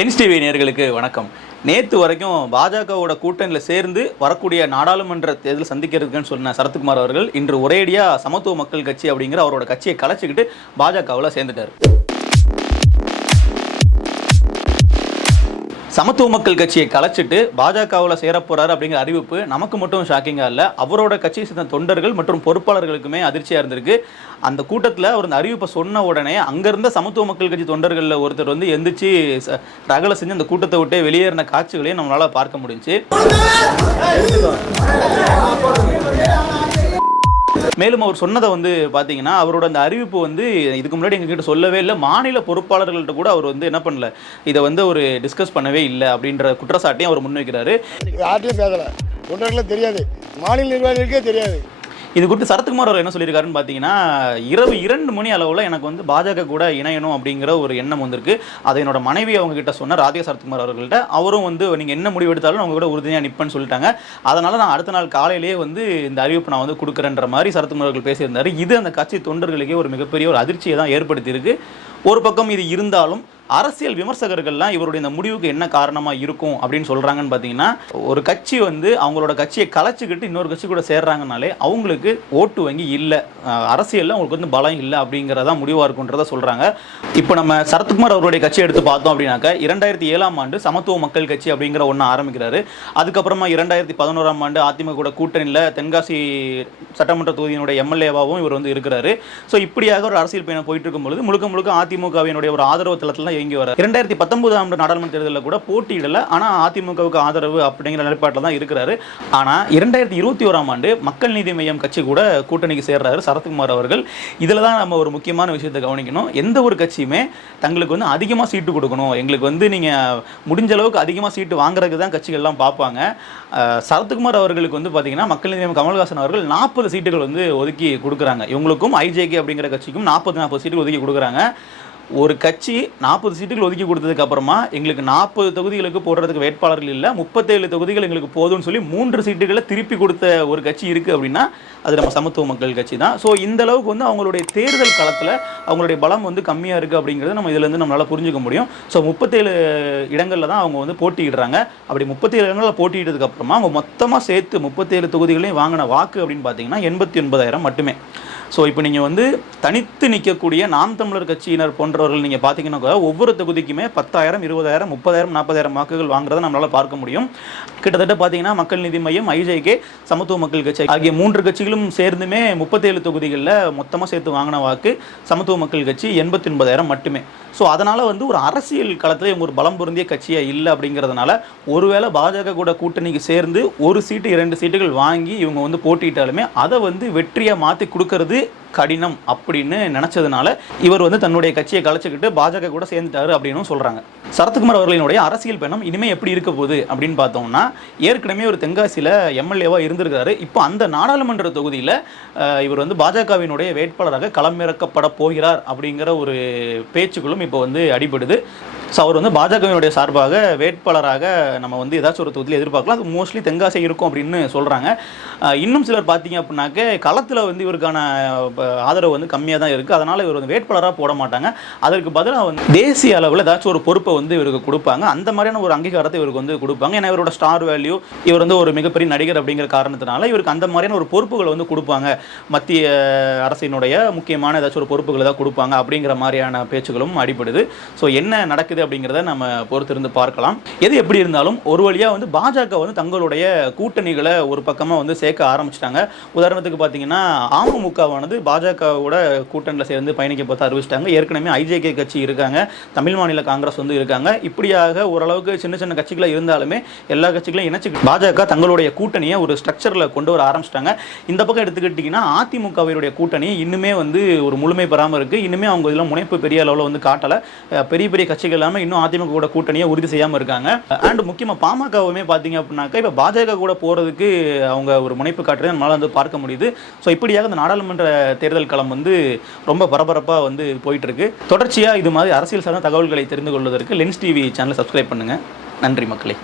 Lens TV நேயர்களுக்கு வணக்கம். நேற்று வரைக்கும் பாஜகவோட கூட்டணியில் சேர்ந்து வரக்கூடிய நாடாளுமன்ற தேர்தல் சந்திக்கிறதுக்குன்னு சொன்ன சரத்குமார் அவர்கள் இன்று ஒரேடியாக சமத்துவ மக்கள் கட்சி அப்படிங்கிற அவரோட கட்சியை கலைச்சிக்கிட்டு பாஜகவில் சேர்ந்துட்டார். சமத்துவ மக்கள் கட்சியை கலைச்சிட்டு பாஜகவில் சேரப்போறாரு அப்படிங்கிற அறிவிப்பு நமக்கு மட்டும் ஷாக்கிங்காக இல்லை. அவரோட கட்சியை சேர்ந்த தொண்டர்கள் மற்றும் பொறுப்பாளர்களுக்குமே அதிர்ச்சியாக இருந்திருக்கு. அந்த கூட்டத்தில் அவர் அந்த அறிவிப்பை சொன்ன உடனே அங்கேருந்த சமத்துவ மக்கள் கட்சி தொண்டர்களில் ஒருத்தர் வந்து எந்திரிச்சு ச- ரகலை செஞ்சு அந்த கூட்டத்தை விட்டே வெளியேறின காட்சிகளையும் நம்மளால் பார்க்க முடிஞ்சுச்சு. மேலும் அவர் சொன்னதை வந்து பார்த்தீங்கன்னா அவரோட அந்த அறிவிப்பு வந்து இதுக்கு முன்னாடி எங்ககிட்ட சொல்லவே இல்லை. மாநில பொறுப்பாளர்கள்ட்ட கூட அவர் வந்து என்ன பண்ணல இதை வந்து ஒரு டிஸ்கஸ் பண்ணவே இல்லை அப்படின்ற குற்றச்சாட்டையும் அவர் முன்வைக்கிறாரு. யார்ட்டையும் பேசலை. தொண்டர்களும் தெரியாது. மாநில நிர்வாகிகளுக்கே தெரியாது. இது குறித்து சரத்குமார் அவர் என்ன சொல்லியிருக்காருன்னு பார்த்தீங்கன்னா இரவு இரண்டு மணி அளவில் எனக்கு வந்து பாஜக கூட இணையணும் அப்படிங்கிற ஒரு எண்ணம் வந்திருக்கு. அதை என்னோட மனைவி அவங்க கிட்ட சொன்ன ராதிகா சரத்குமார் அவர்கள்ட்ட அவரும் வந்து நீங்கள் என்ன முடிவு எடுத்தாலும் அவங்க கூட உறுதியாக நிற்பேன்னு சொல்லிட்டாங்க. அதனால் நான் அடுத்த நாள் காலையிலேயே வந்து இந்த அறிவிப்பு நான் வந்து கொடுக்குறேன்ற மாதிரி சரத்குமார் அவர்கள் பேசியிருந்தார். இது அந்த கட்சி தொண்டர்களுக்கே ஒரு மிகப்பெரிய ஒரு அதிர்ச்சியை தான் ஏற்படுத்தியிருக்கு. ஒரு பக்கம் இது இருந்தாலும் அரசியல் விமர்சகர்கள்லாம் இவருடைய இந்த முடிவுக்கு என்ன காரணமாக இருக்கும் அப்படின்னு சொல்கிறாங்கன்னு பார்த்தீங்கன்னா ஒரு கட்சி வந்து அவங்களோட கட்சியை கலைச்சிக்கிட்டு இன்னொரு கட்சி கூட சேர்றாங்கனாலே அவங்களுக்கு ஓட்டு வங்கி இல்லை. அரசியலில் அவங்களுக்கு வந்து பலம் இல்லை அப்படிங்கிறதா முடிவாக இருக்குன்றத சொல்கிறாங்க இப்போ நம்ம சரத்குமார் அவருடைய கட்சியை எடுத்து பார்த்தோம் அப்படின்னாக்க இரண்டாயிரத்தி ஏழாம் ஆண்டு சமத்துவ மக்கள் கட்சி அப்படிங்கிற ஒன்று ஆரம்பிக்கிறாரு. அதுக்கப்புறமா இரண்டாயிரத்தி பதினோராம் ஆண்டு அதிமுக கூட கூட்டணியில் தென்காசி சட்டமன்ற தொகுதியினுடைய எம்எல்ஏவாகவும் இவர் வந்து இருக்கிறாரு. ஸோ இப்படியாக ஒரு அரசியல் பயணம் போயிட்டு இருக்கும் பொழுது முழுக்க முழுக்க அதிமுகவினுடைய ஒரு ஆதரவு தளத்தில் இயங்கி வர இரண்டாயிரத்தி பத்தொன்பதாம் ஆண்டு நாடாளுமன்ற தேர்தலில் கூட போட்டியிடல. ஆனால் அதிமுகவுக்கு ஆதரவு அப்படிங்கிற நிலைப்பாட்டில் தான் இருக்கிறாரு. ஆனால் இரண்டாயிரத்தி இருபத்தி ஓராம் ஆண்டு மக்கள் நீதி மையம் கட்சி கூட கூட்டணிக்கு சேர்றாரு சரத்குமார் அவர்கள். இதில் தான் நம்ம ஒரு முக்கியமான விஷயத்தை கவனிக்கணும். எந்த ஒரு கட்சியுமே தங்களுக்கு வந்து அதிகமாக சீட்டு கொடுக்கணும். எங்களுக்கு வந்து நீங்கள் முடிஞ்ச அளவுக்கு அதிகமாக சீட்டு வாங்குறதுக்கு தான் கட்சிகள்லாம் பார்ப்பாங்க. சரத்குமார் அவர்களுக்கு வந்து பார்த்தீங்கன்னா மக்கள் நீதி மையம் கமல்ஹாசன் அவர்கள் நாற்பது சீட்டுகள் வந்து ஒதுக்கி கொடுக்குறாங்க. இவங்களுக்கும் ஐஜேகே அப்படிங்கிற கட்சிக்கும் நாற்பது நாற்பது சீட்டுகள் ஒதுக்கி கொடுக்குறாங்க. ஒரு கட்சி நாற்பது சீட்டுகள் ஒதுக்கி கொடுத்ததுக்கு அப்புறமா எங்களுக்கு நாற்பது தொகுதிகளுக்கு போடுறதுக்கு வேட்பாளர்கள் இல்லை முப்பத்தேழு தொகுதிகள் எங்களுக்கு போதும்னு சொல்லி மூன்று சீட்டுகளை திருப்பி கொடுத்த ஒரு கட்சி இருக்குது அப்படின்னா அது நம்ம சமத்துவ மக்கள் கட்சி தான். ஸோ இந்த அளவுக்கு வந்து அவங்களுடைய தேர்தல் களத்தில் அவங்களுடைய பலம் வந்து கம்மியாக இருக்குது அப்படிங்கிறத நம்ம இதுலேருந்து நம்மளால் புரிஞ்சுக்க முடியும். ஸோ முப்பத்தேழு இடங்களில் தான் அவங்க வந்து போட்டியிடுறாங்க. அப்படி முப்பத்தேழு இடங்களில் போட்டியிட்டதுக்கு அப்புறமா அவங்க மொத்தமாக சேர்த்து முப்பத்தேழு தொகுதிகளையும் வாங்கின வாக்கு அப்படின்னு பார்த்தீங்கன்னா எண்பத்தி ஒன்பதாயிரம் மட்டுமே. ஸோ இப்போ நீங்கள் வந்து தனித்து நிற்கக்கூடிய நாம் தமிழர் கட்சியினர் போன்றவர்கள் நீங்கள் பார்த்தீங்கன்னா கூட ஒவ்வொரு தொகுதிக்குமே பத்தாயிரம் இருபதாயிரம் முப்பதாயிரம் நாற்பதாயிரம் வாக்குகள் வாங்குறதை நம்மளால் பார்க்க முடியும். கிட்டத்தட்ட பார்த்தீங்கன்னா மக்கள் நீதி மையம் ஐஜேகே சமத்துவ மக்கள் கட்சி ஆகிய மூன்று கட்சிகளும் சேர்ந்துமே முப்பத்தேழு தொகுதிகளில் மொத்தமாக சேர்த்து வாங்கின வாக்கு சமத்துவ மக்கள் கட்சி எண்பத்தி ஒன்பதாயிரம் மட்டுமே. ஸோ அதனால் வந்து ஒரு அரசியல் களத்தில் இவங்க ஒரு பலம் பொருந்திய கட்சியாக இல்லை அப்படிங்கிறதுனால ஒருவேளை பாஜக கூட கூட்டணிக்கு சேர்ந்து ஒரு சீட்டு இரண்டு சீட்டுகள் வாங்கி இவங்க வந்து போட்டியிட்டாலுமே அதை வந்து வெற்றியாக மாற்றி கொடுக்கறது கடினம் அப்படின்னு நினச்சதுனால இவர் வந்து தன்னுடைய கட்சியை கலைச்சிக்கிட்டு பாஜக கூட சேர்ந்துட்டாரு அப்படின்னு சொல்கிறாங்க சரத்குமார் அவர்களினுடைய அரசியல் பயணம் இனிமேல் எப்படி இருக்க போகுது அப்படின்னு பார்த்தோம்னா ஏற்கனவே ஒரு தென்காசியில் எம்எல்ஏவாக இருந்திருக்காரு இப்போ அந்த நாடாளுமன்ற தொகுதியில் இவர் வந்து பாஜகவினுடைய வேட்பாளராக களமிறக்கப்பட போகிறார் அப்படிங்கிற ஒரு பேச்சுக்களும் இப்போ வந்து அடிபடுது. ஸோ அவர் வந்து பாஜகவினுடைய சார்பாக வேட்பாளராக நம்ம வந்து ஏதாச்சும் ஒரு தொகுதியில் எதிர்பார்க்கலாம். அது மோஸ்ட்லி தென்காசி இருக்கும் அப்படின்னு சொல்கிறாங்க இன்னும் சிலர் பார்த்தீங்க அப்படின்னாக்க களத்தில் வந்து இவருக்கான ஆதரவு வந்து கம்மியாக தான் இருக்குது அதனால் இவர் வந்து வேட்பாளராக போட மாட்டாங்க. அதற்கு பதிலாக வந்து தேசிய அளவில் ஏதாச்சும் ஒரு பொறுப்பை வந்து இவருக்கு கொடுப்பாங்க. அந்த மாதிரியான ஒரு அங்கீகாரத்தை இவருக்கு வந்து கொடுப்பாங்க. ஏன்னா இவரோட ஸ்டார் வேல்யூ இவர் வந்து ஒரு மிகப்பெரிய நடிகர் அப்படிங்கிற காரணத்தினால இவருக்கு அந்த மாதிரியான ஒரு பொறுப்புகளை வந்து கொடுப்பாங்க. மத்திய அரசினுடைய முக்கியமான ஏதாச்சும் ஒரு பொறுப்புகளை தான் கொடுப்பாங்க அப்படிங்கிற மாதிரியான பேச்சுகளும் அடிபடுது. ஸோ என்ன நடக்குது அப்படிங்கிறத நம்ம பொறுத்திருந்து பார்க்கலாம். எது எப்படி இருந்தாலும் ஒரு வழியாக வந்து பாஜக வந்து தங்களுடைய கூட்டணிகளை ஒரு பக்கமாக வந்து சேர்க்க ஆரம்பிச்சிட்டாங்க. உதாரணத்துக்கு பார்த்தீங்கன்னா அமமுகவானது பாஜகவோட கூட்டணியில் சேர்ந்து பயணிக்க பார்த்து அறிவிச்சிட்டாங்க. ஏற்கனவே ஐஜேகே கட்சி இருக்காங்க தமிழ் மாநில காங்கிரஸ் வந்து இருக்காங்க. இப்படியாக ஓரளவுக்கு சின்ன சின்ன கட்சிகளாக இருந்தாலுமே எல்லா கட்சிகளையும் இணைச்சு பாஜக தங்களுடைய கூட்டணியை ஒரு ஸ்ட்ரக்சரில் கொண்டு வர ஆரம்பிச்சிட்டாங்க. இந்த பக்கம் எடுத்துக்கிட்டிங்கன்னா அதிமுகவினுடைய கூட்டணி இன்னுமே வந்து ஒரு முழுமை பெறாமல் இருக்குது இன்னுமே அவங்க இதில் முனைப்பு பெரிய அளவில் வந்து காட்டலை. பெரிய பெரிய கட்சிகள் இல்லாமல் இன்னும் அதிமுக கூட கூட்டணியை உறுதி செய்யாமல் இருக்காங்க. அண்ட் முக்கியமாக பாமகவுமே பார்த்தீங்க அப்படின்னாக்கா இப்போ பாஜக கூட போகிறதுக்கு அவங்க ஒரு முனைப்பு காட்டுறது நம்மளால் வந்து பார்க்க முடியுது. ஸோ இப்படியாக இந்த நாடாளுமன்ற தேர்தல் களம் வந்து ரொம்ப பரபரப்பாக வந்து போயிட்டுருக்கு. தொடர்ச்சியாக இது மாதிரி அரசியல் சார்ந்த தகவல்களை தெரிந்து கொள்வதற்கு லென்ஸ் டிவி சேனலை சப்ஸ்கிரைப் பண்ணுங்கள் நன்றி மக்களே.